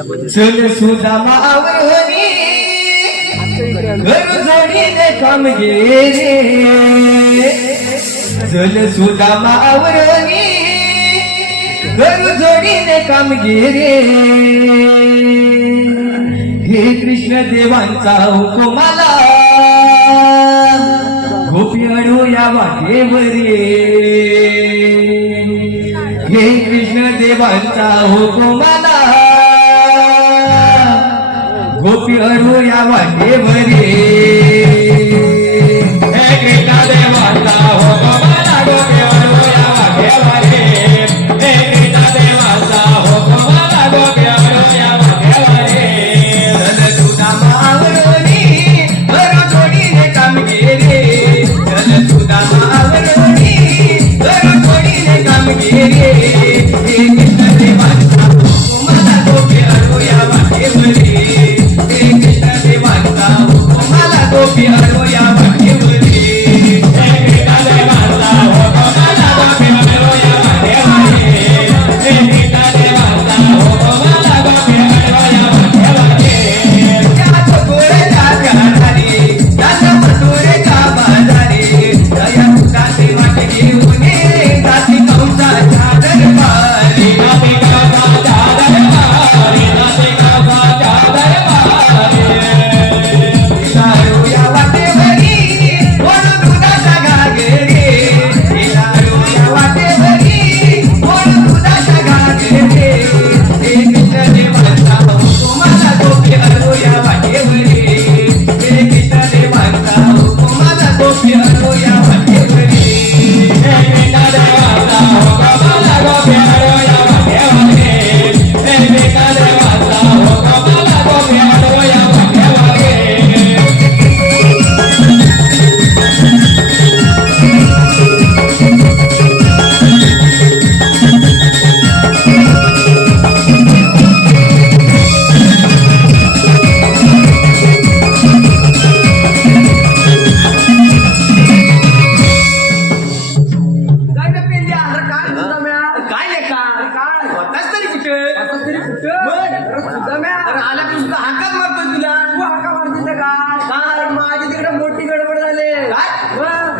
चल सुदामा आवरणी घर जोडीने कामगिरी चल सुदामा आवरणी घर जोडीने कामगिरी हे कृष्ण देवांचा हुकुमाला गोपी अडू या वाटेवरी हे कृष्ण देवांचा हुकुमाला गोपी अडू या वाटेवरी हे कृष्ण देवांचा हुकुमाला गोपी अडू या वाटेवरी हे कृष्ण देवांचा हुकुमाला गोपी अडू या वाटेवरी चल सुदामा आवरणी घर जोडीने कामगिरी चल सुदामा आवरणी घर जोडीने कामगिरी हे कृष्ण देवांचा हुकुमाला गोपी अडू या वाटेवरी हे कृष्ण देवांचा हुकुमाला गोपी अडू या वाटेवरी हे कृष्ण देवांचा हुकुमाला गोपी अडू या वाटेवरी हे कृष्ण देवांचा हुकुमाला गोपी अडू या वाटेवरी त्या चकोरेच्या घरारी त्या मथुरेच्या बाजारी दया तुकाची वाट घेऊन जाती कंसाच्या दरबारी जाती कंसाच्या दरबारी जाती कंसाच्या दरबारी दारू या वाटेवरी ओढू दुधाचा घागरे दारू या वाटेवरी ओढू दुधाचा घागरे हे कृष्ण देवांचा हुकुमाला गोपी अडू या वाटेवरी हे कृष्ण देवांचा हुकुमाला गोपी अडू या वाटेवरी हे कृष्ण देवांचा हुकुमाला गोपी अडू या वाटेवरी हे कृष्ण देवांचा हुकुमाला गोपी अडू या वाटेवरी काय रे पेंड्या? अरे काय सुदाम्या? काय लेका? काय? होतास तरी कुठे? बरं. अरे सुदाम्या. अरे आल्यापासून सुद्धा हाकाच मारतोय तुला. तू हाका मारतीस ना काय? काय? माझी तिकडे मोठी गडबड झाली. काय?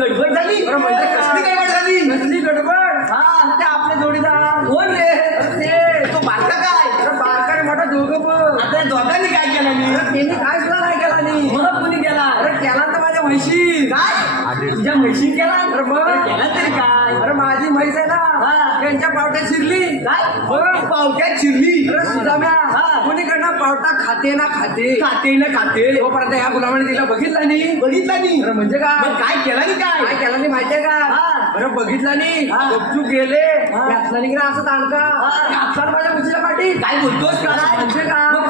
गडबड झाली? अरे म्हणजे कसली गडबड झाली? कसली गडबड? हा, ते आपले जोडीदार. कोण रे? ते तो बारका काय? अरे बारका आणि मोठा दोघं पण. आता या दोघांनी काय केलं मी? अरे त्यांनी काय सुद्धा नाही केला नाही. मला कोणी केला? अरे केला तर माझ्या म्हशी. काय? तुझ्या म्हशी केला? अरे मग केला तरी काय? अरे माझी म्हैस आहे ना त्यांच्या पावट्यात शिरली. काय पावट्यात शिरली? अरे सुदाम्या कोणीकडनं पावटा खाते ना खाते खाते ना खाते तोपर्यंत ह्या गुलामाने तिला बघितला नाही. अरे म्हणजे काय केला नाही काय केला नाही माहितीये का? अरे बघितला नाही गपचूप गेले घातला नाही असं ताणका घातला माझ्या म्हशीला पाठी. काय बोलतोस का? म्हणजे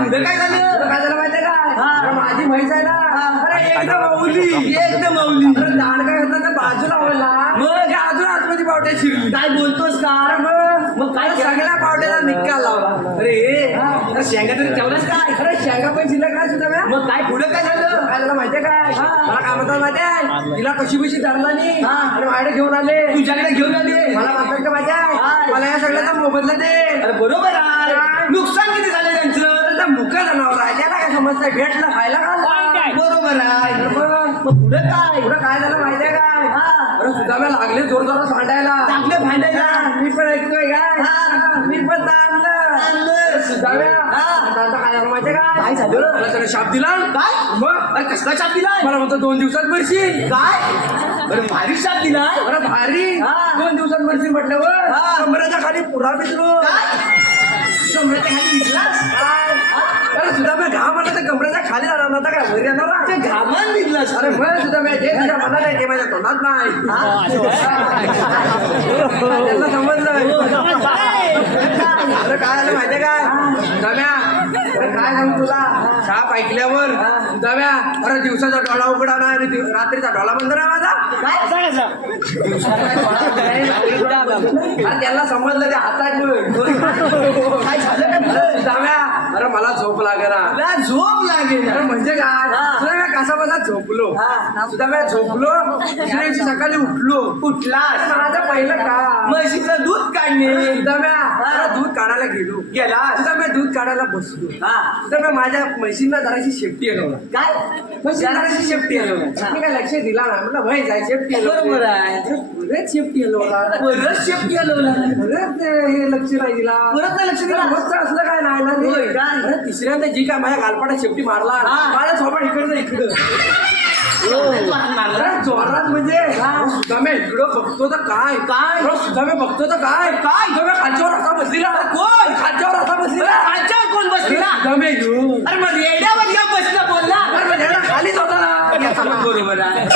पुढे काय झालं माहितीये का? अरे माझी म्हैस आहे ना अरे एकदम माऊली अरे दांड काय होता तर बाजूला आवडला मग अजून आतमध्ये पावट्या शिरली. काय बोलतोस का? अरे मग काय सगळ्या पावट्याला निकाल लावला. अरे शेंगा तरी ठेवलास काय? अरे शेंगा पण शिल्लक काय सुद्धा मग काय पुढे काय झालं? काय झालं माहितीये काय? मला काय म्हणतात माहितीये तिला कशी धरला नाही आणि माझ्याकडे घेऊन आले. तुझ्याकडे घेऊन आले? मला म्हणतात का माहितीये मला या सगळ्याचा मोबदला दे. अरे बरोबर आहे. नुकसान किती झालं त्यांचं? मुका जनावर आहे त्याला काय समजतंय भेटलं खायला काय बरोबर आहे. मग पुढे काय झालं माहितीये काय? अरे सुदाम्या लागले जोर जोरात भांडायला मी पण ऐकतोय काय मी पण ताणलं सुदाम्या आता काय झालं माहितीये काय झालं? मला त्याने शाप दिला. काय मग? अरे कसला शाप दिला? मला म्हणतो 2 दिवसात मरशील. काय? अरे भारी शाप दिला. अरे भारी 2 दिवसात मरशील म्हटल्यावर कमरेच्या खाली पुरा मित्र कमरेच्या खाली विकलास. अरे सुदाम्या घाम आला तर कमरेच्या खाली आला नव्हता काय वर येणार घामान निघलास. अरे बरं सुदाम्या जे तुझ्या मनात आहे ते माझ्या तोंडात नाही. त्यांना समजलं. अरे काय झालं माहितीये काय सुदाम्या? अरे काय सांगू तुला शाप ऐकल्यावर सुदाम्या अरे दिवसाचा डोळा उघडा नाही आणि रात्रीचा डोळा बंद नाही माझा काय अरे त्याला समजलं ते हातात काय झालं का जाव्या अरे मला झोप लागेना झोप लागेल अरे म्हणजे काय तुला मी कसा बसा झोपलो सुद्धा मी झोपलो दुसऱ्या दिवशी सकाळी उठलो कुठला माझं पहिलं का म्हशीचं दूध काढणे सुद्धा मी दूध काढायला गेला सुद्धा मी दूध काढायला बसलो तर मी माझ्या म्हशींना जराशी शेपटी हलवला काय जराशी शेपटी हलवला मी काय लक्ष दिला ना म्हटलं भाई जाय शेपटी बरोबर आहे बरेच शेपटी हलवला परत शेपटी आलवला परत हे लक्ष नाही दिला परत नाही लक्ष दिला मस्त असलं काय नाही ना होय, रे. काय? अरे तिसऱ्यांदा जी काय माझ्या गालपाटात शेपटी मारला माझ्या सोबत इकडं इकडं अरे जोरात म्हणजे सुद्धा मी इकडं बघतो तर काय सुद्धा मी बघतो तर काय सुद्धा मी खालच्यावर असा बसलेला कोण खालच्यावर असा बसलेला खालच्यावर कोण बसलेला सुद्धा मी घेऊन अरे मग रेड्यावर का बसला बोलला अरे मग ह्याला खालीच होता ना बरोबर आहे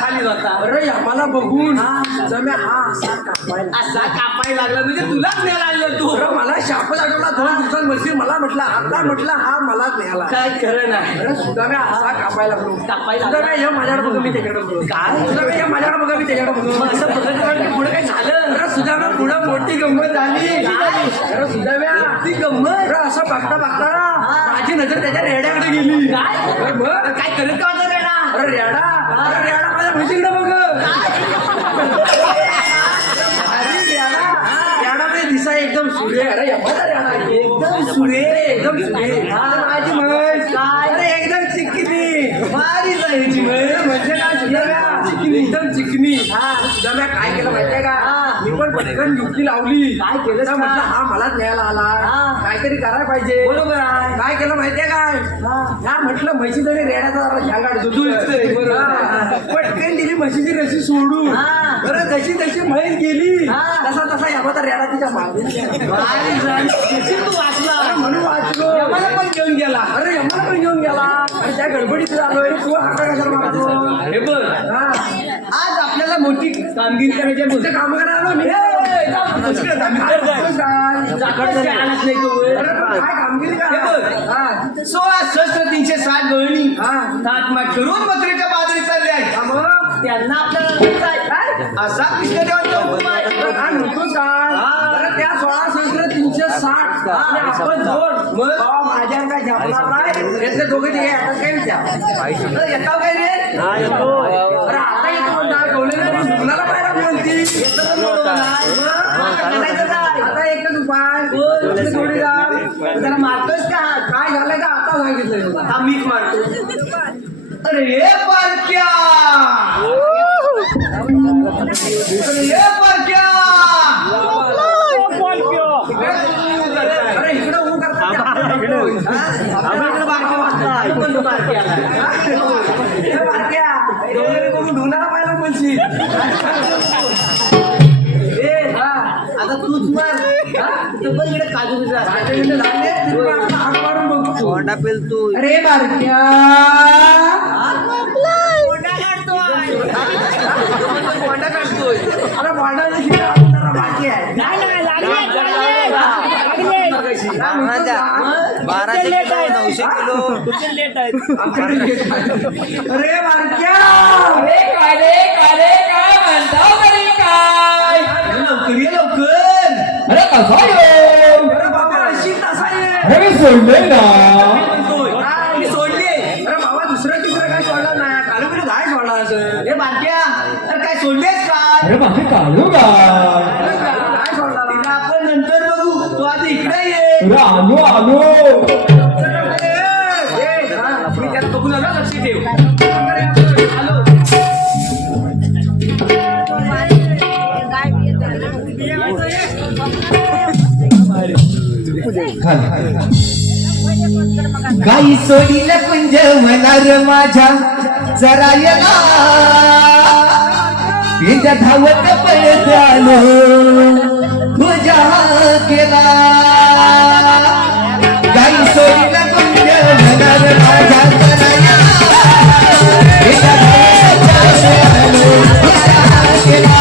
खाली होता अरे आम्हाला बघून सुद्धा मी हा असा कापायला असा कापायला लागला म्हणजे तुलाच नाही लागलं तू अरे मला शापच आठवला 2 दिवसांत बसली मला म्हटलं आता म्हटलं हा मलाच न्याला काय खरं नाही अरे सुद्धा मी असा कापायला लागलो कापायला सुद्धा मी हे माझ्याकडे बघ मी त्याच्याकडे बघ काय? सुद्धा मी हे माझ्याकडे बघा मी त्याच्याकडे बघ मग असं बघत पुढे काय झालं अरे सुद्धा मी पुढं मोठी गंमत झाली अरे सुद्धा मी ती गंमत अरे असं बघता बघता ना माझी नजर त्याच्या रेड्याकडे गेली काय अरे मग काय करत का होता रेडा अरे रेडा माझ्या म्हशीकडे बघ अरे रेडा म्हणजे दिसा एकदम सुरे अरे एवढा रेडा एकदम सुरे माझी म्हैस अरे एकदम चिकनी भारी जायची म्हैस म्हणजे काय सुद्धा एकदम चिकनी सुद्धा मी काय केलं माहितीये का मी पण पटकन युक्ती लावली काय केलं तर म्हटलं हा मलाच न्यायला आला काहीतरी करायला पाहिजे बरोबर आहे काय केलं माहितीये काय ह्या म्हटलं म्हशी जरी रेड्याचा जरा झांगाड पटकन दिली म्हशीची रशी सोडून बरं जशी तशी म्हैस गेली तसा तसा याचा रेडा तिच्या मागे तू वाचला म्हणून वाचलो मला पण घेऊन गेला अरे यमाला पण घेऊन गेला आणि त्या गडबडीत आलोय तू हाका कशाला मारतो हे बघ आज आपल्याला मोठी कामगिरी करायची आहे. ते काम करायला मी आणत नाही तो वर. काय कामगिरी हे बघ. का 16,360 गवळणी हा. थाटमाट करून मथुरेच्या बाजूने चालले आहेत त्यांना आपल्याला लढायचं आहे. काय असा कृष्णदेवाचा हुकूम आहे. काय म्हणतोस काय अरे त्या 16,360 आणि आपण दोन मग? माझ्या काय झापणार नाही यातले दोघे तिघे आता काय विचार अरे येताव काय रे अरे आता येतो म्हणता गवलेला मुलाला पाहिला म्हणती आता एकच उपाय जोडीदार जरा मारतोस का काय झालंय का आता सांगितलं हा मीच मारतो अरे हे पारक्या अरे हे पारक्या अरे इकडं ऊ करता ढोंडाला पाहिला म्हणशी आता तूच मार तू पण इकडे काजू अरे बारक्या कोंडा काढतोय अरे भांडा बाकी आहे 12 किलो 900 किलो अरे बारक्या काय म्हणताव करीन काय लवकर ये लवकर अरे कसा येऊ अरे बाबा अशी तसा आहे अरे मी सोडले ना मी सोडले अरे बाबा दुसरं तिसरं काय सोडलं नाही कालू बिलू काय सोडला असं हे बारक्या अरे काय सोडलेस काय अरे माझे काढू का काय सोडला तिला आपण नंतर बघू तू आता इकडे ये अरे आलो आलो मी त्यात बघून आलो लक्ष ठेव आलो गाई सोडील कुंज होणार माझ्या जरा येला तिच्या धावत पळत आलो तुझ्या केला गाई सोडील कुंज होणार माझ्या जरा येला तिच्या धावत पळत आलो तुझ्या केला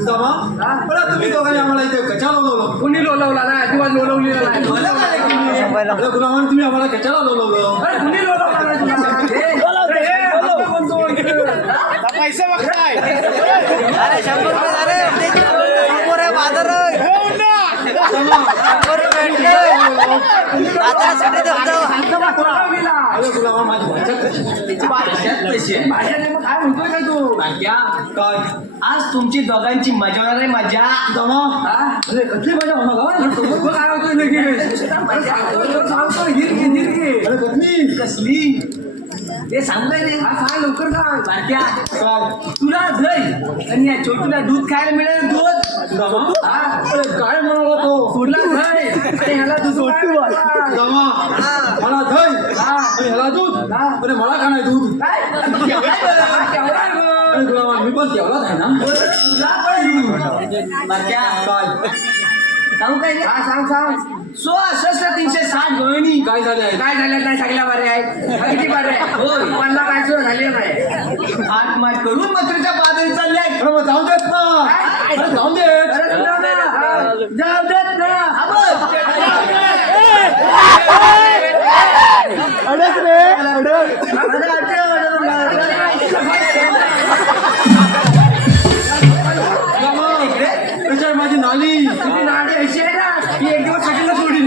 तुम्ही दोघांनी आम्हाला इथे कशाला बोलवलं? कुणी लोलवला नाही अजिबात लोलवलेला नाही तुम्ही आम्हाला कशाला बोलवलं? अरे कुणी लोलवला नाही तुला? पैसे बघताय अरे 100 रुपये झाले समोर आहे बाजार आता सुट्टी देतो भाषा मग काय म्हणतोय काय तू काय आज तुमची दोघांची मजा होणार आहे मजा अरे कसली मजा होणार काय होतोय लगेच सांगतो हिरकी अरे कसली कसली ते सांगताय रे हा सांग लवकर सांग बारक्या तुला दही आणि या छोटूला दूध खायला मिळेल दूध काय म्हणत होतो तुला दही आणि ह्याला दूध मला दही आणि ह्याला दूध अरे मला का नाही दूध काय केवढा अरे गुलामा, मी पण तेवढाच आहे ना बारक्या काय सांगू काय रे? हा सांग सांग 16,360 गवळणी काय झाले काय झालं काय सांगल्या बरे आहे किती बरे आहे होय पन्ना काय सुरू झाले नाही हात मात करून मत्रीच्या पादरी चालले आहेत. अरे मग जाऊ देत ना अरे जाऊ देत अरे जाऊ दे ना. जाऊ देत ना. हा बघ. अडक रे अडक कशी आहे माझी नाली तुझी नाडी अशी आहे ना ती एक दिवस सगळ्यांना सोडील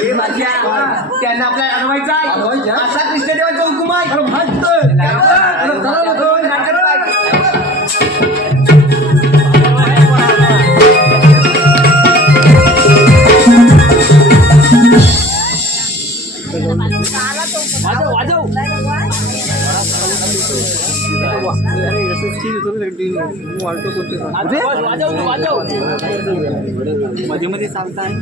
हे माझ्या त्यांना आपल्याला अडवायचा अडवायचा? आहे असा कृष्णदेवाचा हुकुम आहे अरे माहित अरे चला नको. मध्ये मध्ये सांगताय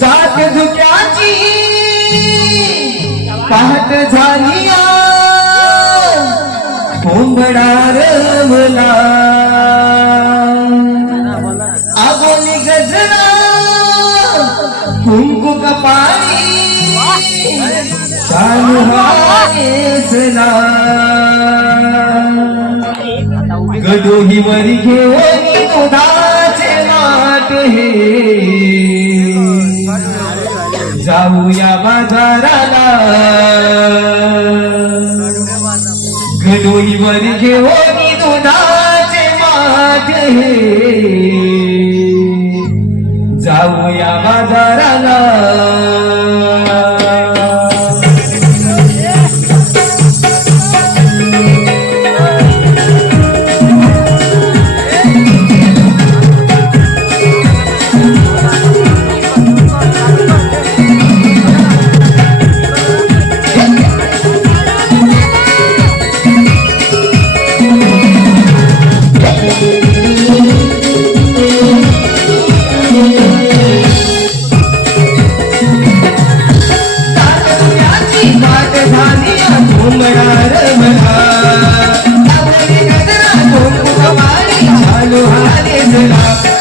दात धुक्याची पहाट झाली कोंबडा रमला आबोली गजरा कुंकू कपाळी चालू हासला गडोही वरी घेऊन दुधाचे माठ हे जाऊया बाजाराला गडोईवर घेऊन दुधाचे माठ हे जाऊया बाजाराला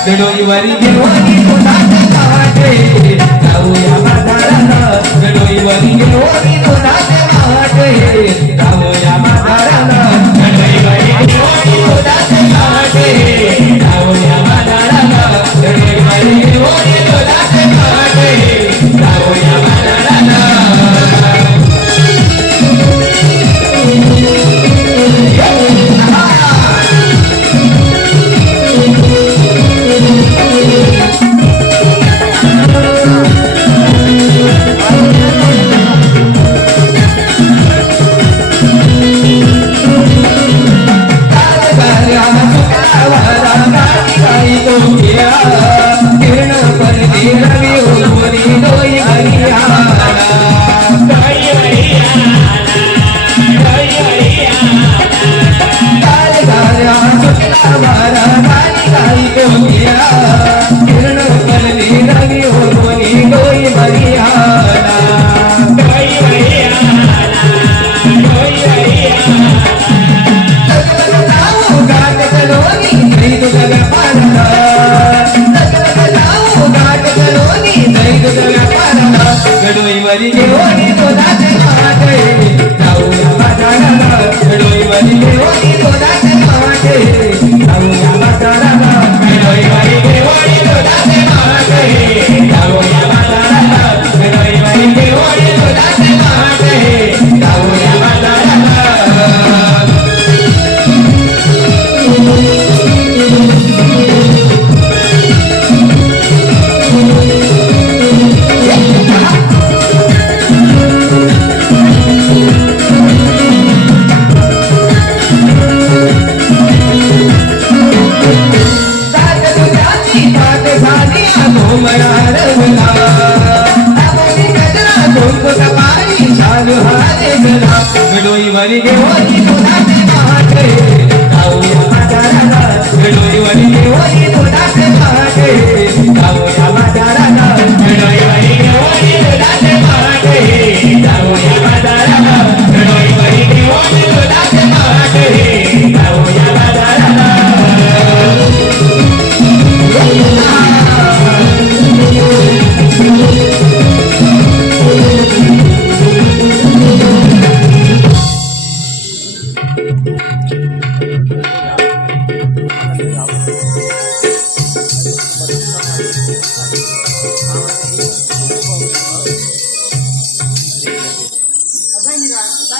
गडोईवर घेऊन दुधाचे माठ जाऊया बाजाराला गडोईवर घेऊन दुधाचे माठ जाऊया बाजाराला गडोईवर घेऊन दुधाचे माठ जाऊया बाजाराला गडोईवर घेऊन दुधाचे माठ जाऊया बाजाराला तुझं व्यापाराला लग्न लावू गाठ गलोनी जाई तुझं व्यापाराला गडोईवरी घेऊन दुधाचे वाटे जाऊया बाजाराला गडोईवरी घेऊन दुधाचे वाटे जाऊया बाजाराला गडोईवरी घेऊन दुधाचे वाटे जाऊया बाजाराला गडोईवरी घेऊन दुधाचे वाटे जाऊया बाजाराला गडोईवरी घेऊन दुधाचे वाटे जाऊया बाजाराला गडोईवरी घेऊन दुधाचे वाटे जाऊया बाजाराला गडोईवरी घेऊन दुधाचे वाटे जाऊया बाजाराला गडोईवरी घेऊन दुधाचे वाटे जाऊया बाजाराला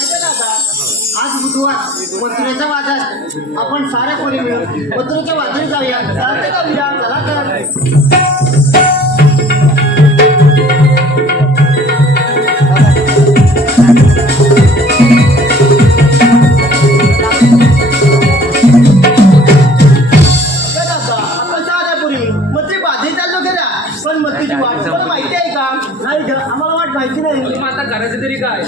आज बुधवार मथुरेच्या बाजारात आपण साऱ्या पोरी मिळून मथुरेच्या बाजारी जाऊया चालते का उद्या चला तर पण मथुरेची वाट तुम्हाला माहिती आहे का नाही ग आम्हाला वाट माहिती नाही आता करायचं तरी काय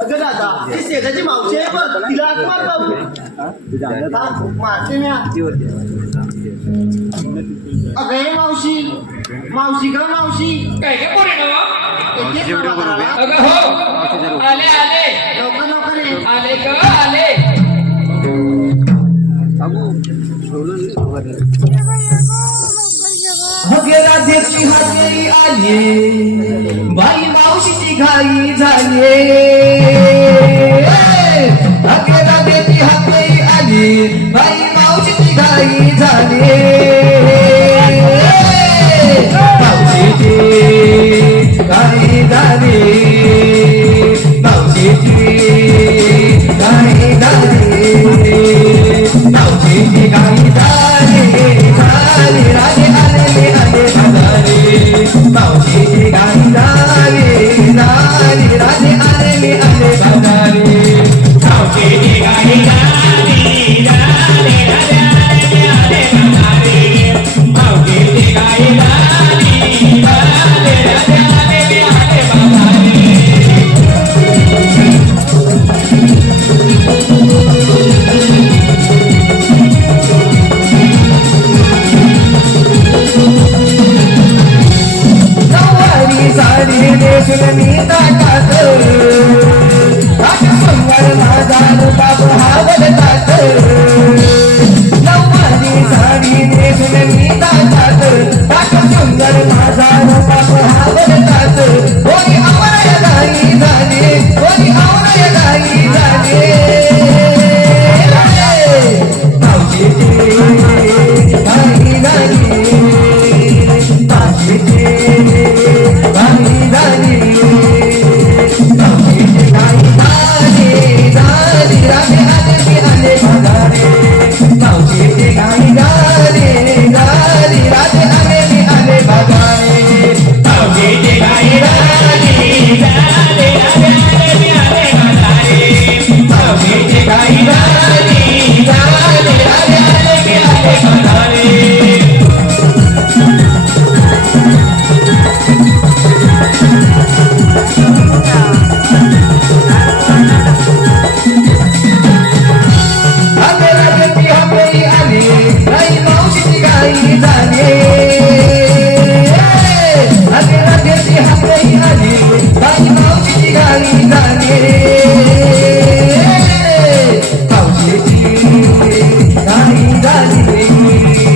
अगं दादा ती शेजाची मावशी आहे बघ तिला हात मार बाबू मारते मी अगं हे मावशी मावशी ग मावशी काय काय पोरी ना येतेस ना बाजाराला? अगं हो आले आले लवकर लवकर ये. आले ग आले हगे राधेची हाती आली बाई मावशीची घाई झाली हगे राधेची हाती आली बाई मावशीची घाई झाली मावशीची घाई झाली मावशीची घाई झाली मावशीची घाई झाली झाली राजे आले भगारी मावशीची घाई झाली झाली राजे आले भगारी मावशीची घाई झाली झाली राजे आले भगारी मावशीची घाई झाली झाली राजे आले भगारी साडी नेसून मी ताटात सुंदर माझा बाप हावलतात नववारी साडी नेसून मी ताटात सुंदर माझा बाप हावलतात कोणी आवराय गाई झाली कोणी आवराय गाई झाली मावशीची गाई झाली मावशीची गाई झाली मावशीची गाई झाली झाली राजे आले भगारे मावशीची गाई झाली झाली राजे आले भगारे मावशीची गाई झाली झाली राजे आले भगारे मावशीची गाई झाली झाली राजे आले भगारे झाली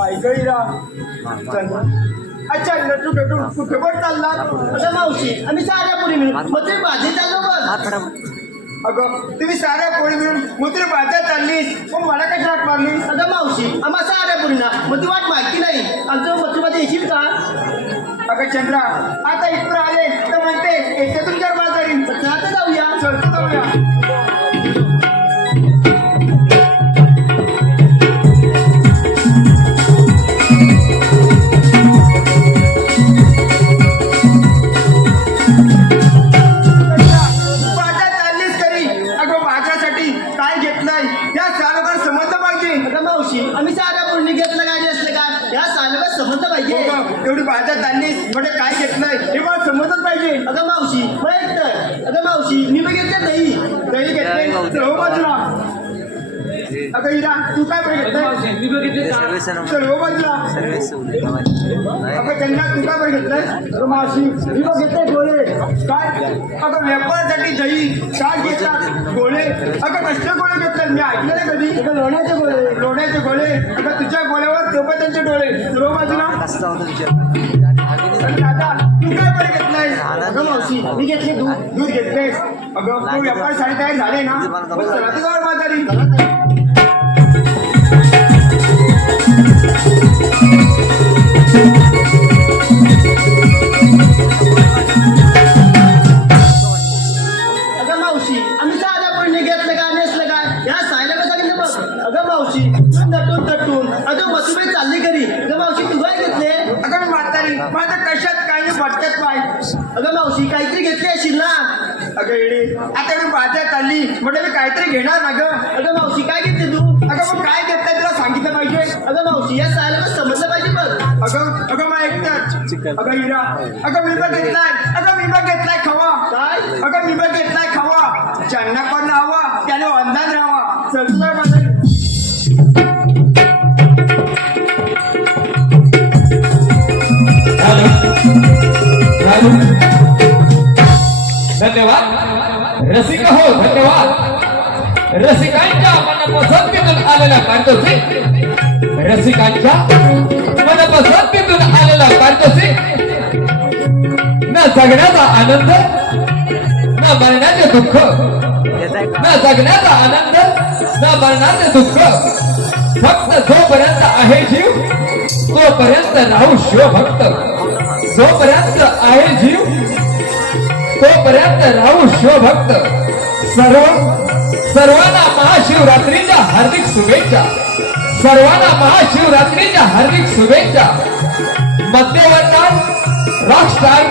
काय गैरा अच्छा नटू नटू कुठे पण चालला अगं मावशी आम्ही साऱ्या पोरी मिळून मग ते माझे चाललो बघ. अगं तुम्ही साऱ्या पोळी मिळून मुद्रे बाजार चाललीस मग मला कशी हाक मारलीस अगं मावशी आम्हा साऱ्या पोरींना मग ती वाट माहिती नाही आमचं मथुरमध्ये येशील का? अगं चंद्रा आता इथं आले तर म्हणते येते तुमच्या बाजारी तर आता जाऊया. चलतो जाऊया बाजार चाललीस करी अगं माझ्यासाठी काय घेतलंय या सालोगर समजलं पाहिजे अगं मावशी आम्ही साऱ्या पोरींनी घेतलं काय असलं का या सालगत समजलं पाहिजे. हो गं, एवढी बाजार चाललीस म्हणजे काय घेतलंय हे मला समजच पाहिजे अगं मावशी बघ तर अगं मावशी मी बघितलं नाही. दही घेतले सर्व बाजूला अगं हिरा तू काय बघितलंय मी बघितले सर्व बाजूला अगं चंद्रा तू काय बघितलंय अगं मावशी मी बघितलंय गोळे काय अगं व्यापारासाठी दही काय घेतात गोळे अगं कसले गोळे घेतले मी ऐकलेले कधी अगं लोण्याचे गोळे अगं तुझ्या गोळ्यावर चौपत्यांचे डोळे सर्व बाजूला अगं दादा तू काय बरं घेतलंय अगं मावशी मी घेतले दूध. दूध घेतलेस अगं तू व्यापारासाठी तयार झाले ना मग चला तर जाऊ बाजारी अगं मावशी आम्ही साऱ्या पोरींनी घेतलं का नेसलं का या सायला कसं सांगितलं बघ. अगं मावशी नटून तटून अगं मथुरबाई चालली घरी. अगं मावशी तू काय घेतले? अगं मी म्हातारी माझं कशात काही नाही भटकत पाय अगं मावशी काहीतरी घेतली असेल ना. अगं येडी आता मी बाजार चालली म्हणजे मी काहीतरी घेणार ना गं अगं मावशी काय घेतली तू? अगं मग काय घेतलंय तुला सांगितलं पाहिजे अगं मावशी या सायला कसं समजलं पाहिजे बघ. अगं मग ऐकतात अगं हिरा अगं मी बघ घेतलाय खवा काय? अगं मी बघ घेतलाय खवा ज्यांना कोण हवा त्याने अंदाज राहावा चलतोय माझं धन्यवाद रसिक हो धन्यवाद रसिकांच्या मनपसंतीतून आलेला पारितोषिक रसिकांच्या मनपसंतीतून आलेला पारितोषिक न जगण्याचा आनंद न मरण्याचे दुःख न जगण्याचा आनंद न मरण्याचे दुःख फक्त जोपर्यंत आहे जीव तोपर्यंत राहू शिवभक्त जोपर्यंत आहे जीव तोपर्यंत राहू शिवभक्त सर्वांना महाशिवरात्रीच्या हार्दिक शुभेच्छा सर्वांना महाशिवरात्रीच्या हार्दिक शुभेच्छा मध्यवर्ताळ रॉकस्टार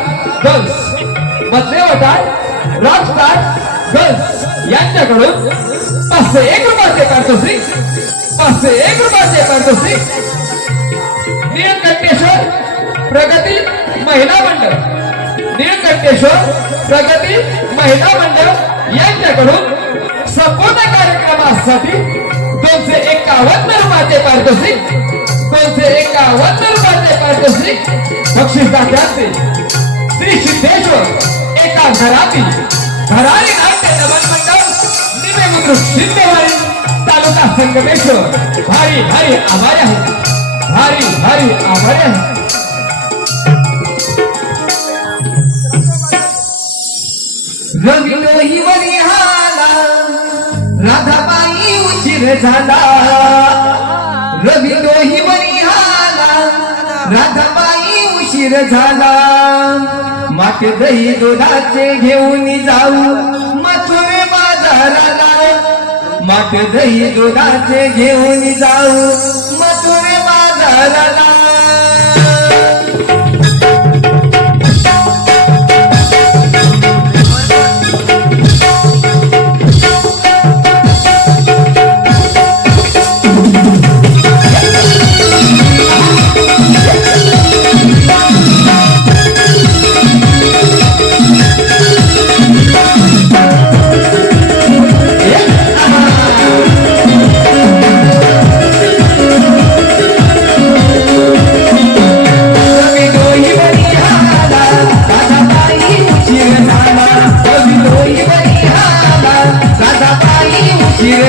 गर्ल्स मध्यवर्ताळ रॉकस्टार गर्ल्स यांच्याकडून 501 रुपयाचे पारितोषिक 501 रुपयाचे पारितोषिक नीलकंठेश्वर प्रगती महिला मंडळ नीलकंठेश्वर प्रगती महिला मंडळ यांच्याकडून संपूर्ण कार्यक्रमासाठी 251 रुपयाचे पारितोषिक 251 रुपयाचे पारितोषिक बक्षीसदात्यांचे श्री सिद्धेश्वर एका घरातील भरारी नाट्य नमन मंडळ निमेमुद्रुक शिंदेवाडी तालुका संगमेश्वर भारी भारी आभारी आहे भारी भारी आभारी आहे रविलोही वरिहाला राधाबाई उशीर झाला रविलोही वरिहाला राधाबाई उशीर झाला माठ दही दुधाचे घेऊन जाऊ मथुरे बाजाराला माठ दही दुधाचे घेऊन जाऊ मथुरे बाजाराला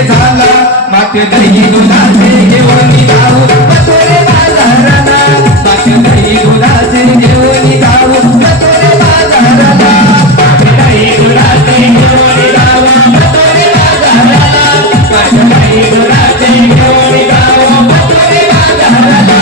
झाला मात्र दही दुधाचे घेऊन जाऊ मथुरे बाजाराला पाट दही दुधाचे घेऊन जाऊ नको रे बाजाराला पाट दही दुधाचे घेऊन जाऊ नको रे बाजाराला पाट दही दुधाचे घेऊन जाऊ नको रे बाजाराला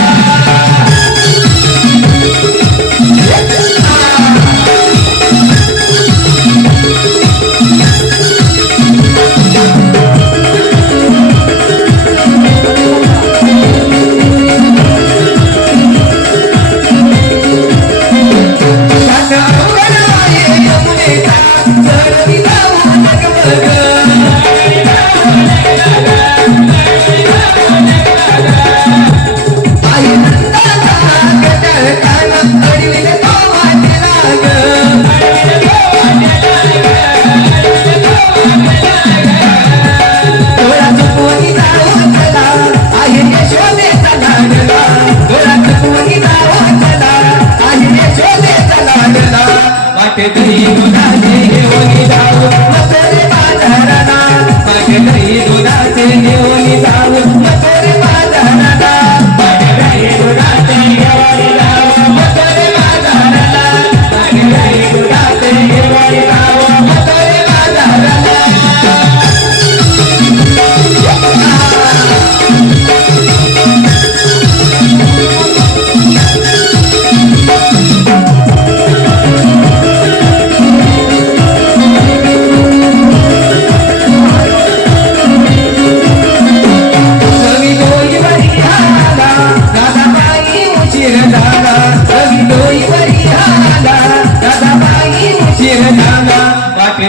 दही दुधाचे घेऊन जाऊ नको रे बाजाराला पाट दही दुधाचे घेऊन जाऊ नको रे बाजाराला पाट दही दुधाचे घेऊन जाऊ नको रे बाजाराला पाट दही दुधाचे घेऊन जाऊ नको रे बाजाराला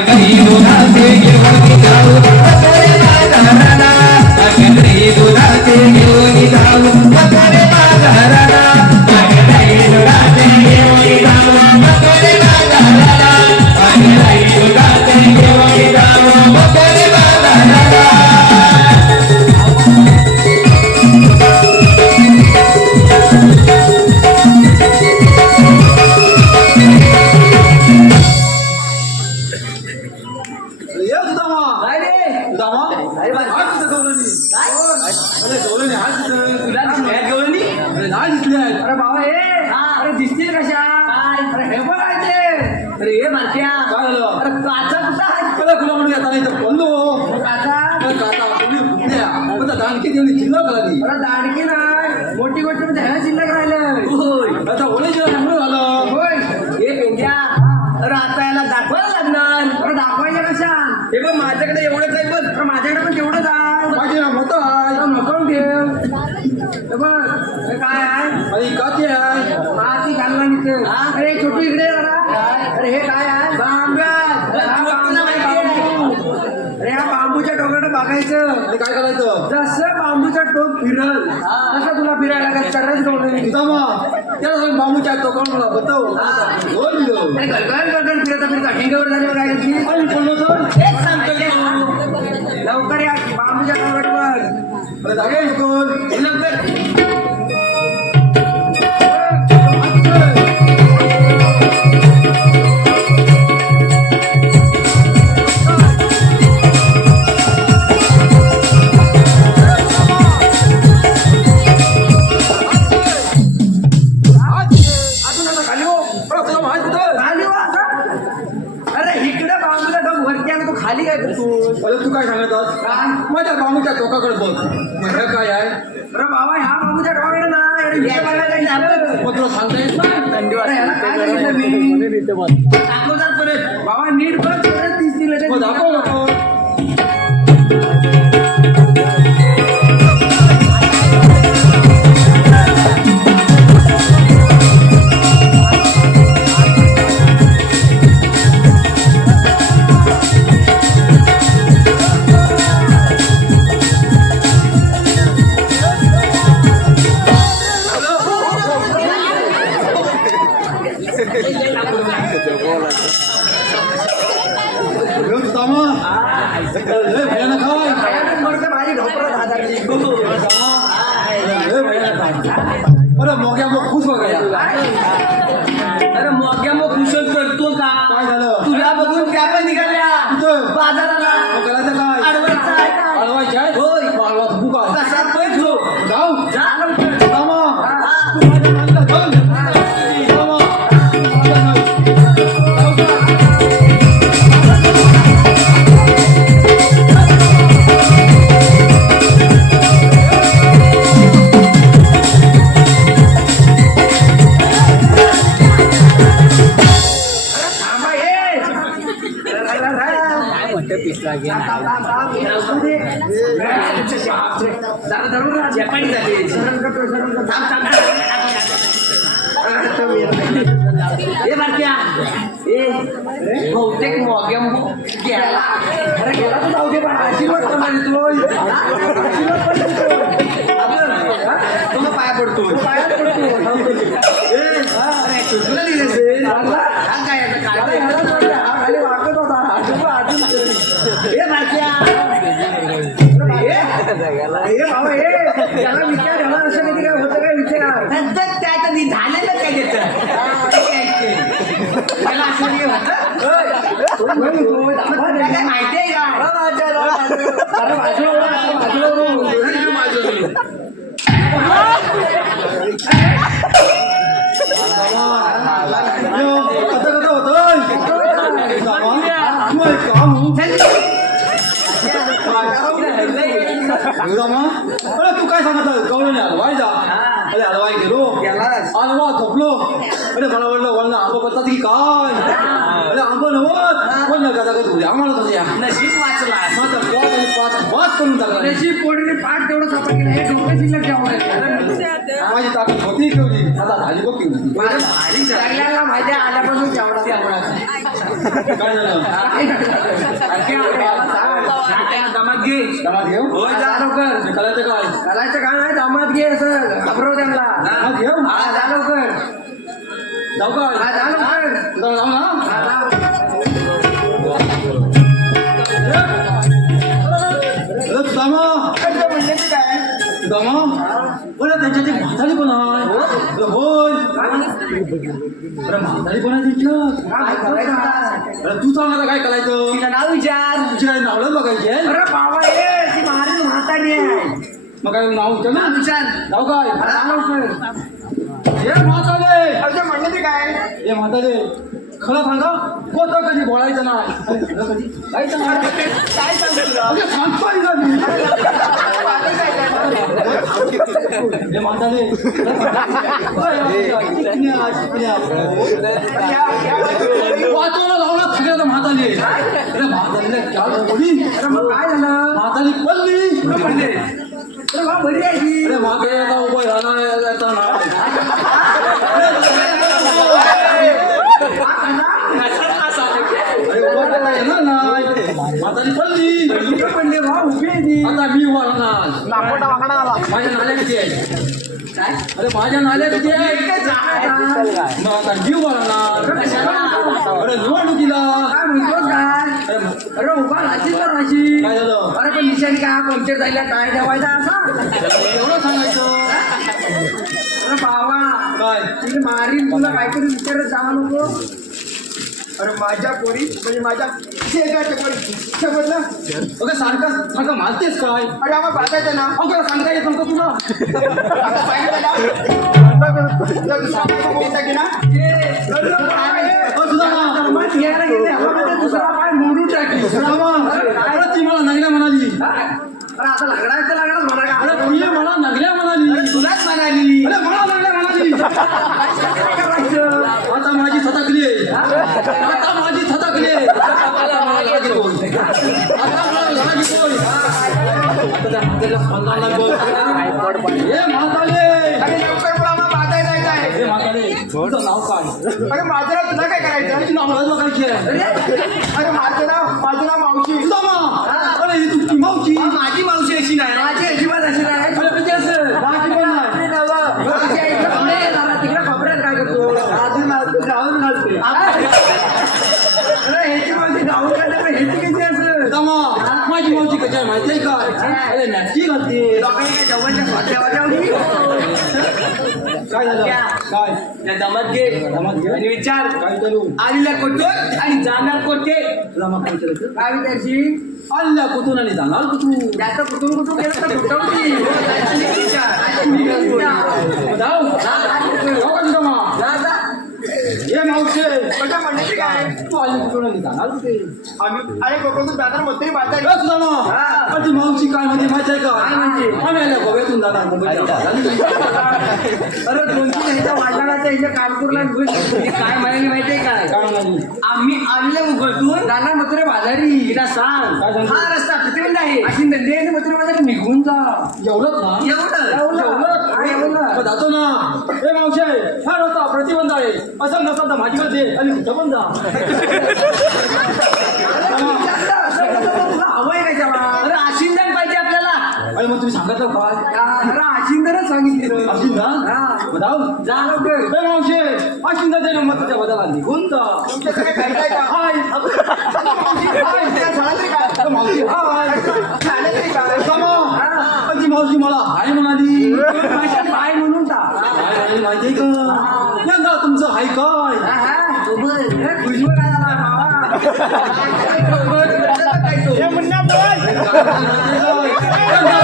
दही दुधाचे घेऊन जाऊ नको रे बाजाराला पाट दही दुधाचे घेऊन जाऊ नको रे बाजाराला पाट दही दुधाचे घेऊन जाऊ नको रे बाजाराला पाट दही दुधाचे घेऊन जाऊ नको रे बाजाराला अरे बाबा अरे दिसतील कशा अरे हे बघ आहे ते अरे हे मारत्या अरे काचा कुठं आहे खुला म्हणून येता नाही तर बोललो काचा दानकी देऊन जिल्हा कळली अरे दाडकी नाही मोठी गोष्ट म्हणजे ह्या शिल्लक राहिलं आता ओले जेवण झालं होय हे पेंड्या अरे आता याला दाखवायला लागणार अरे दाखवायच्या कशा हे बघ माझ्याकडे एवढंच आहे बघ अरे माझ्याकडे पण तेवढंच आहे माझे नाव होतं आहे नको ठेव हे बघ हे काय आहे आणि काची आहे ती घालला तिथे अरे छोटू इकडे ये जरा अरे हे काय आहे अरे या बांबूच्या टोकाकडे बघायचं आणि काय करायचं जसं बांबूचा टोक फिरल तसं तुला फिरायला लागत तरच त्याला सांग बांबूच्या तो कोण मला बतव बोल अरे गलगल गलगल फिरता फिरता ठेंगावर झाल्यावर काय करते आणि बोललो तेच सांगतो की लवकर या बांबूच्या टोकावर जागे कोण लवकर खाली काय करतो तू काय सांगत माझ्या बांबूच्या टोकाकडे बघ म्हटलं काय आहे अरे बाबा ह्या बाबूच्या टोकाकडे ना मग तुला सांगता येत नाही अरे ह्याला काय सांगितलं मी दाखवतात परत बाबा नीट बघ परत 30 दिले मग दाखव नको अरे मोग्या मग खुश बघायला अरे मोग्या मग खुशच करतो का काय झालं तुला बघून त्या पण निघाल्या कुठं? बाजाराला मग करायचं काय अडवायचं आहे का? अडवायचे आहे होय. अडवा तू का तसा पैठो जाऊ जा लवकर थांबा. हा. जरा धरून राहा. जपानी झाली शरण करतो, शरण करतो. ए बारक्या ए बहुतेक मोग्या गेला अरे गेला तर जाऊ दे बा. आशीर्वाद कर माझी तू. आशीर्वाद कर तू. तुला पाया पडतो पायात पडतो. तुला लिहिलं चांगला. काय आता अरे काय ह्याला सोडलं. हा खाली वाकत होता. आजोबा अजून ए बारक्या हे बाबा हे त्याला विचार ह्याला असं कधी काय होतं काय विचार. नंतर त्यात आधी झालेलं काय त्याचं त्याला असं नाही होतं तुला काय माहिती आहे का अरे बाजूला तू काय सांगत गवळणी हलवाय जा अरे हलवाय गेलो हलवा झोपलो अरे मला वाटलं वळणं आंबा पत्तात की काय अरे आंबा नव्हत वळणं का जागा तुझ्या आम्हाला तुझ्या नशीब वाचला माझा पाच आणि पाच वाद करून टाकला त्याची पोटरी पाठ तेवढं सापडलं हे डोकं शिल्लक ठेवायचं. माझी ताकद होती ठेवली आता झाली बघ केवढी. सगळ्यांना माहिती आहे आल्यापासून जेवढा काय झालं दमात घे दामात घेऊ होय जा लवकर करायचं काय घालायचं काय नाही दामात घे असं घाबरव त्यांना. दामात घेऊ हा जा लवकर. जाऊ काय हा जा लवकर. जाऊ जाऊ ना हा जा. दामा म्हणजे ते काय दामा बरं त्यांच्या ते म्हातारी पण आहे होय अरे म्हातारी पण आहे त्यांच्यात काय करायचं? अरे तू सांग आता काय करायचं तिचं नाव विचार तुझी काय नावलं बघायची आहे अरे बाबा हे ती महाराज म्हातारी आहे. मग काय नाव विचार ना नाव विचार नाव काय जा लवकर. हे म्हातारे अरे म्हणजे ते काय हे म्हातारे खरं सांगा कोणतं कधी बोलायचं नाही अरे खरं कधी जायचं नाही काय सांगतो तुला? अरे सांगतो आहे का मी? हे म्हातारे वाचवला लावला सगळ्यात म्हातारे अरे म्हातारीला क्या बोली अरे मग काय झालं? म्हातारी पडली म्हणले अरे बा बरी आहे ही. अरे म्हातारी आता उभं राहणार याचा अरे उभं राहता येणार नाही म्हातारी पडली कुठं पडले बा उभी आहे ती. आता मी उभा राहणार माझ्या नाल्या किती आहे अरे माझ्या नाल्या किती आहे मग आता मी उभा राहणार अरे निवडणुकीला काय म्हणतोस काय? अरे अरे उभा राहायची तर राहायची. काय झालं अरे पण निशाणी काय पंक्चर जायला काय ठेवायचा असा. एवढं सांगायचं अरे बाबा काय तिने मारीन तुला काहीतरी विचारत जावा नको. अरे माझ्या पोरी म्हणजे माझ्या शेजारच्या पोरी समजलं. अगं सारखं सारखं मारतेस काय अरे आम्हाला बाजायचं ना. अगं सांगता येत नव्हतं तुला दुसरा पाय मोडून टाकली. अरे ती मला नगल्या म्हणाली अरे आता लागणार म्हणा का. अरे ती मला नगल्या म्हणाली तुलाच म्हणाली अरे मला नगल्या म्हणाली काय करायचं? आता माझी थताकली आहे आता माझी थताकली आहे आता मला लाग येतोय आता मला लाग येतोय आता त्या म्हातारीला स्पंदाला लागलो हे म्हातारे अरे लवकर बोला, आम्हाला बाजायला जायचं आहे. हे म्हातारे तुझं नाव काय अरे माझं तुला काय करायचं? तुझं नाव मला बघायची आहे अरे माझं नाव मावशी. तुझा मा अरे ही तुझी मावची माझी मावशी अशी नाही माझी अजिबात अशी नाही. अरे म्हणजे असं माझी पण नाही माझी आई इकडं पुढे आहे, जरा तिकडे खबऱ्यात काय करतो? गाऊन घालते. अरे ह्याची मावशी गाऊन घालते, पण ह्याची कशी असं? तुझा मा माझी मावशी कशी आहे माहिती आहे काय अरे नक्की घालते लोकांनी काय जवळच्या स्वाध्यावाच्या काय झालं काय त्या दमात घे दमात घे. आणि विचार काय चालू आलेल्या कोठे आणि जाणार कोठे तुला मग काय विचारायचं काय विचारशी? आल्या कुठून आणि जाणार कुठून त्याचं कुठून गेलं तर कुठवती. जाऊ जाऊ का तुझा मा हे मावशे कशा म्हणण्याची काय? तू आली कुठून आणि जाणार कुठे आम्ही अरे कोकणातून जाणार म्हणतोय बाजार. ए तुझा मा ती मावशी काय म्हणजे माहिती आहे काय म्हणते? का आम्ही आल्या गोव्यातून जाणार मुंबईला अरे 2-3 ह्याच्या वाढणाऱ्याच्या ह्याच्या कानपूरला ती काय म्हणाली माहितीये काय काय म्हणाली आम्ही आलेल्या उघडतून जाणार मथुरे बाजारी. तिला सांग काय सांगते? हा रस्ता प्रतिबंध आहे अशी नंदी आणि मथुरा निघून जा एवढंच ना जातो ना हे मावशे हा रस्ता प्रतिबंध आहे असं नसता तर माझी दे आणि कुठं पण जा हवंय कशाला अरे आशिंदन पाहिजे आपल्याला अरे मग तुम्ही सांगत का अरे आशिंदनच सांगितलं अशिंदा बताव जा लवकर हे मावशे अशिंदा ते नंबर तुझ्या बदला निघून जा तुमच्याकडे काय काय का हाय मावशी हाय माझी मावशी मला हाय म्हणाली काय म्हणून टा काय माहिती का यंदा तुमचं हाय काय भुजबळ काय झाला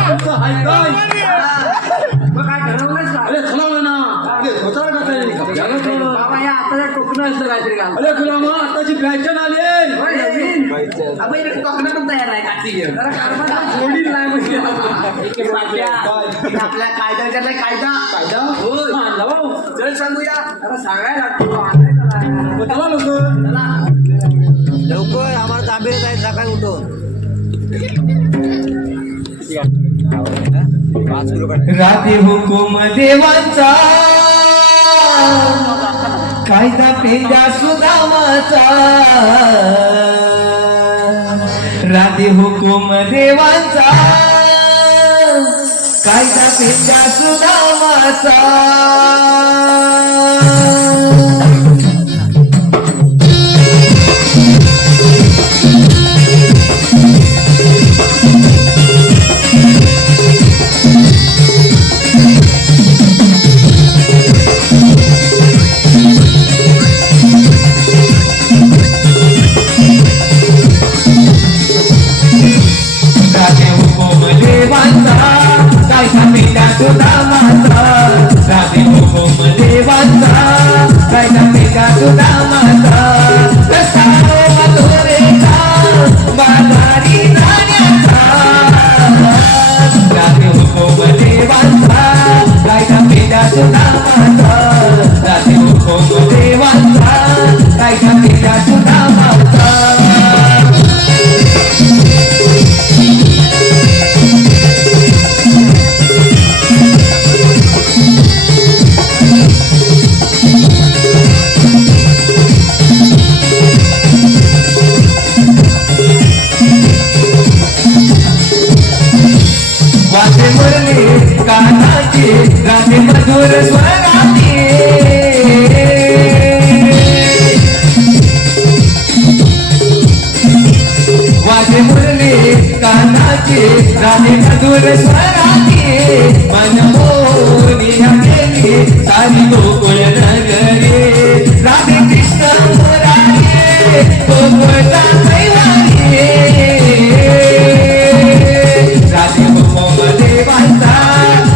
तुमचं हाय काय मग काय ठरवलंच का अरे ठरवलं ना अरे होणार का काही बाबा या आता टोकणं असतं काहीतरी घाल अरे तुला मग आताची फॅशन आली अबे टोकणं पण तयार आहे काठी घेऊन जोडी नाही म्हणजे आपल्या कायदा त्याला कायदा कायदा होय. मानला भाऊ चल सांगूया आता सांगायला लागतो आणायला लागतो. मग चला लोक चला. लवकर आम्हाला तांबे जायचं सकाळी उठून राधे हुकुम देवांचा कायदा पेंड्या सुदामाचा राधे हुकुम देवांचा कायदा पेंड्या सुदामाचा राधे हुकुम देवांचा कायदा पेंड्या सुदामाचा राधे हुकुम देवांचा कायदा पेंड्या सुदामाचा कसा मधुरेचा बाजारी जाण्याचा राधे हुकुम देवांचा कायदा पेंड्या सुदामाचा राधे हुकुम देवांचा कायदा पेंड्या सुदामाचा वाचे मुरली कानाचे राधे मधुर स्वराचे वाचे मुरली कानाचे राधे मधुर स्वराचे मन मोनिया गेली सारी गोकुळ नगरे राधे कृष्ण मुरारी गोकुळचा कैवारी राधे हुकुम देवांचा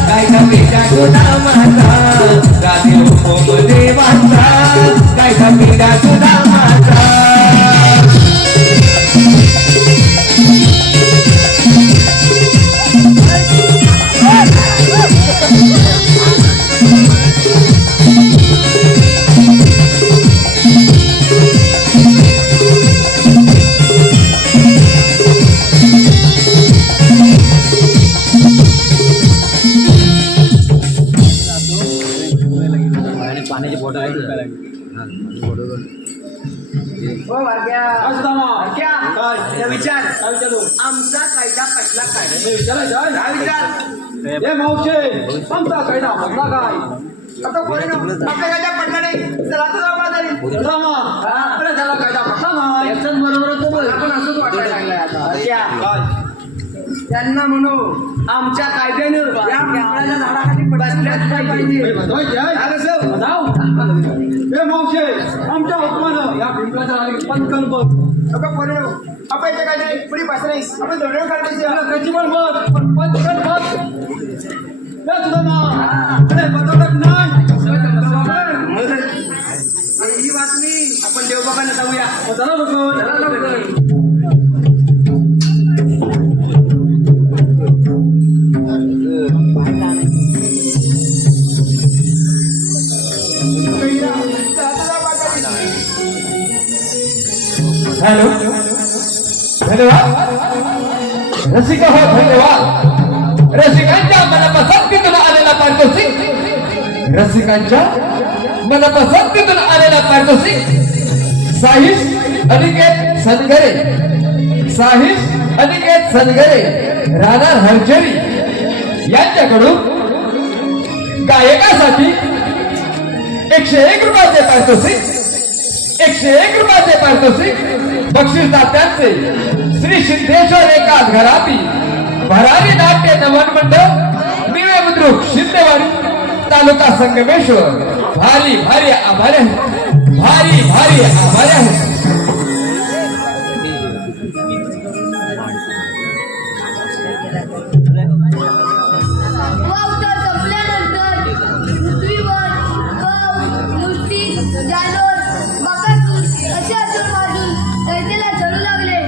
कायदा पेंड्या सुदामाचा राधे हुकुम देवांचा कायदा पेंड्या सुदामाचा हो भाग्या काय सुदामा भाग्या काय त्या विचार काय विचारू आमचा कायदा पटला काय हे विचारायचं आहे? काय विचार हे मावशे आमचा कायदा म्हटला काय आता कोणी आपल्या कायदा पटला नाही चला तर जाऊ बाजारी सुदामा अरे त्याला कायदा म्हटला नाही याच्याच बरोबर तो मला पण असंच वाटायला लागलाय आता भाग्या काय त्यांना म्हणू आमच्या कायद्यानं या पिंपळाच्या झाडाखाली बसल्याच पाहिजे हे बदवायचे आहे? काय कसं? बजाव. हे मावशे आमच्या हुकमानं या पिंपळाच्या झाडाला पटकन बघ अगं पोरीनो, आपण इथे काय नाही पुढे बस नाही आपण दोन्ही काढायची त्याला त्याची पण बघ पण पटकन बघ हे सुदामा अरे बदलत नाही ही बातमी आपण देवबाबांना जाऊया मग चला लोक चला लवकर. हॅलो हॅलो रसिका हो धन्यवाद. रसिकांच्या मनपसंतीतून आलेला पारितोषिक, रसिकांच्या मनपसंतीतून आलेला पारितोषिक साहिश अनिकेत सनगरे, साहिश अनिकेत सनगरे राहणार हरचरी यांच्याकडून गायकासाठी 101 रुपयाचे पारितोषिक, 101 रुपयाचे पारितोषिक बक्षीस दात्यांचे श्री सिद्धेश्वर एकाच घराती भरारी नाट्य नमन मंडळ निळे बुद्रुक शिंदेवाडी तालुका संगमेश्वर भारी भारी आभार आहे, भारी भारी आभार आहे. वावटळ संपल्यानंतर पृथ्वीवर कव, नुष्टी, जानोर, बकासूर असे असुर वाजून दैत्याला जळू लागले.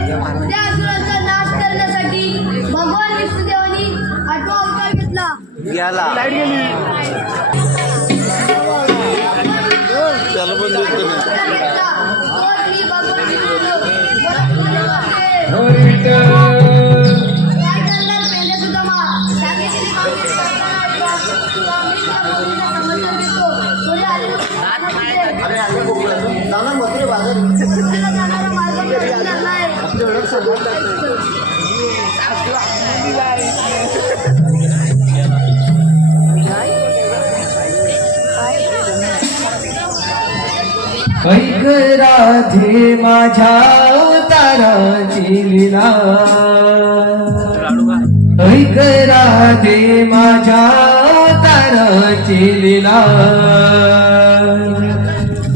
त्या असुरांचा नाश करण्यासाठी भगवान विष्णुदेवांनी 8वा अवतार घेतला. तो श्री भगवान विष्णू. काय करणार पेंड्या सुदामा? सांगितली मागणी करताना ऐका. आम्ही त्या मुलीला समर्थन देतो. कोणी आले जाणारा मार्ग मिळणार नाही. ऐक राधे माझ्या अवताराची लीला, ऐक राधे माझ्या अवताराची लीला.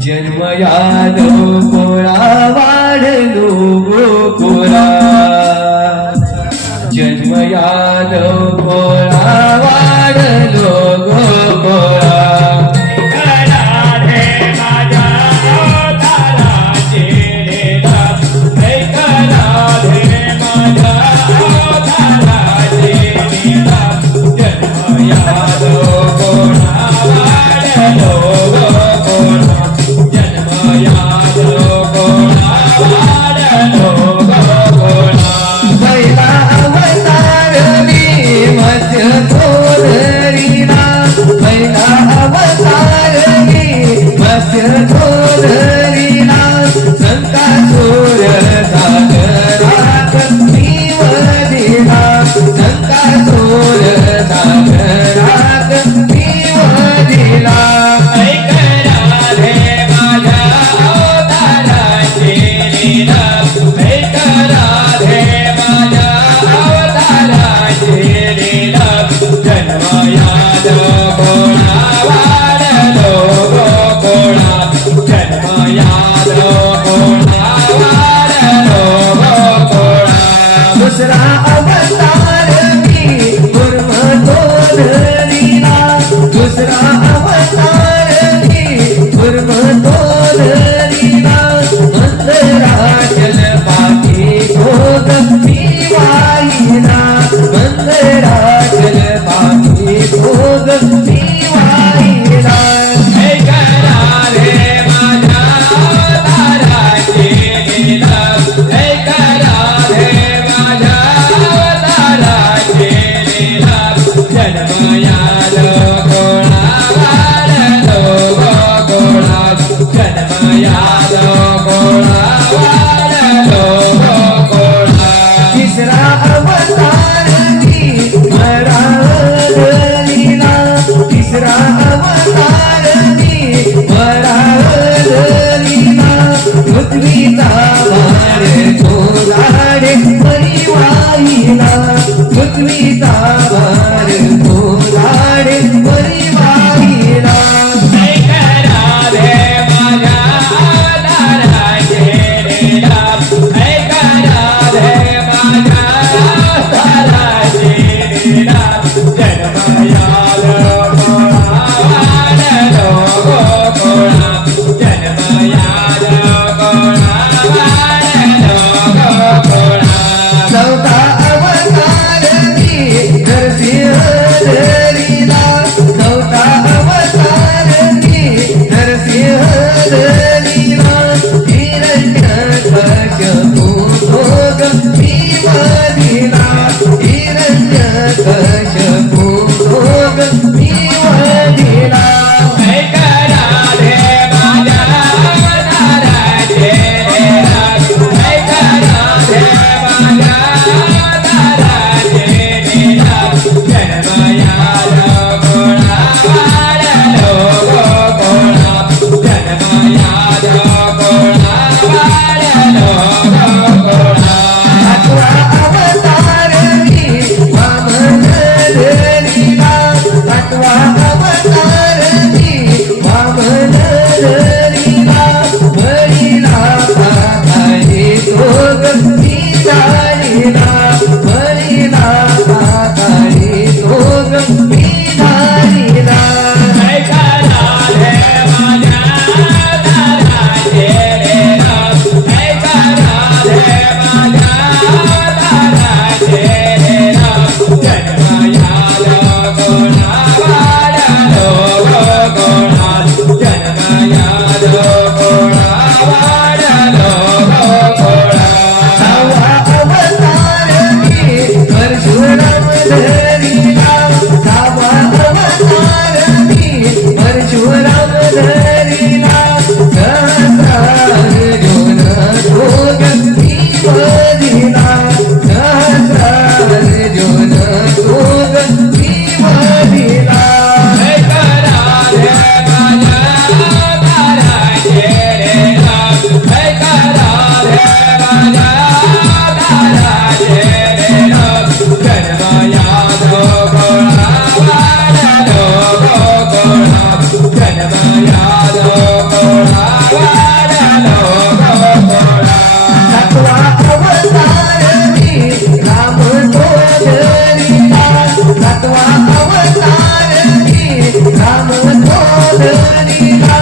जन्म यादव गोळा वाढलो गोकुळा, जन्म यादव गोळा वाढलो गोकुळा. पहिला अवतार मी मध्य धरिला सातवा अवतार मी वामन धरिला बळीला पाकाने दोघ मी धारिला बळीला पाकाने दोघ मी धारिला सावा अवतार मी परशुराम धरिला सावा अवतार मी परशुराम धरिला सहस्रार जोन दोघ मी बधिला सहस्रार जोन दोघ मी बधिला सातवा अवतार मी राम तो धरिला सातवा अवतार मी राम तो धरिला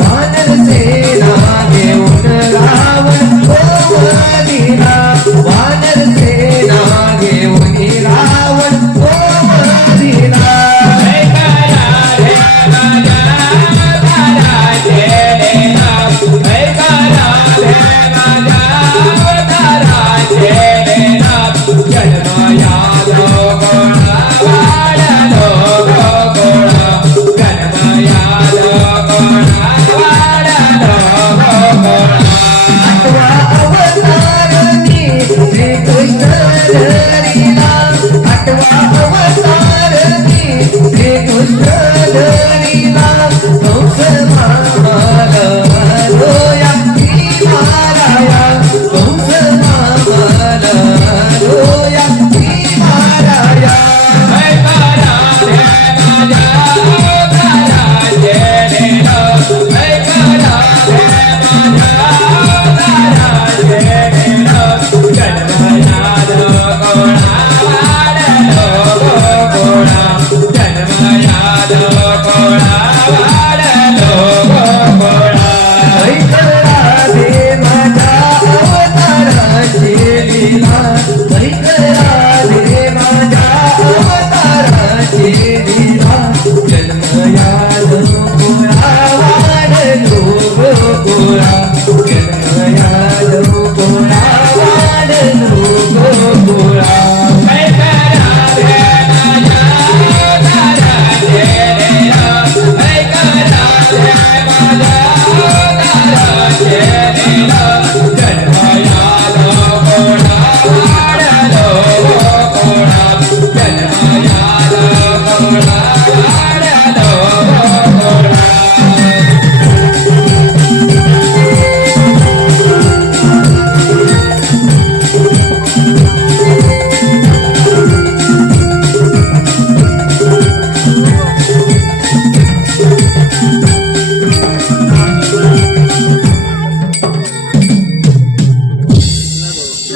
वानर सेना घेऊन रावण तो वधिला वानर सेना घेऊन रावण तो वधिला आठवा अवतार मी श्रीकृष्ण धरिला आठवा अवतार मी श्रीकृष्ण धरिला कंस मामाला लोया मी माराया कंस मामाला लोया मी माराया ऐकराधे माझ्या अवताराची लीला ऐकराधे माझ्या अवताराची लीला जन्मयाद गोळा वाढलो गोळा जन्मयाद गोळा वाढलो गोळा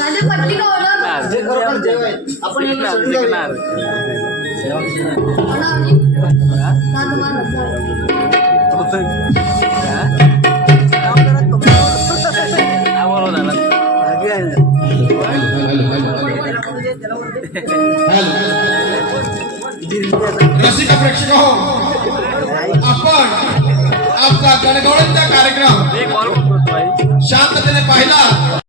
माझी पट्टी का होणार जे खरोखर देव आहे आपण यांना सोडून जाऊया. रसिक प्रेक्षक हो आपण आपला गणगौळीचा कार्यक्रम शांततेने पाहिला.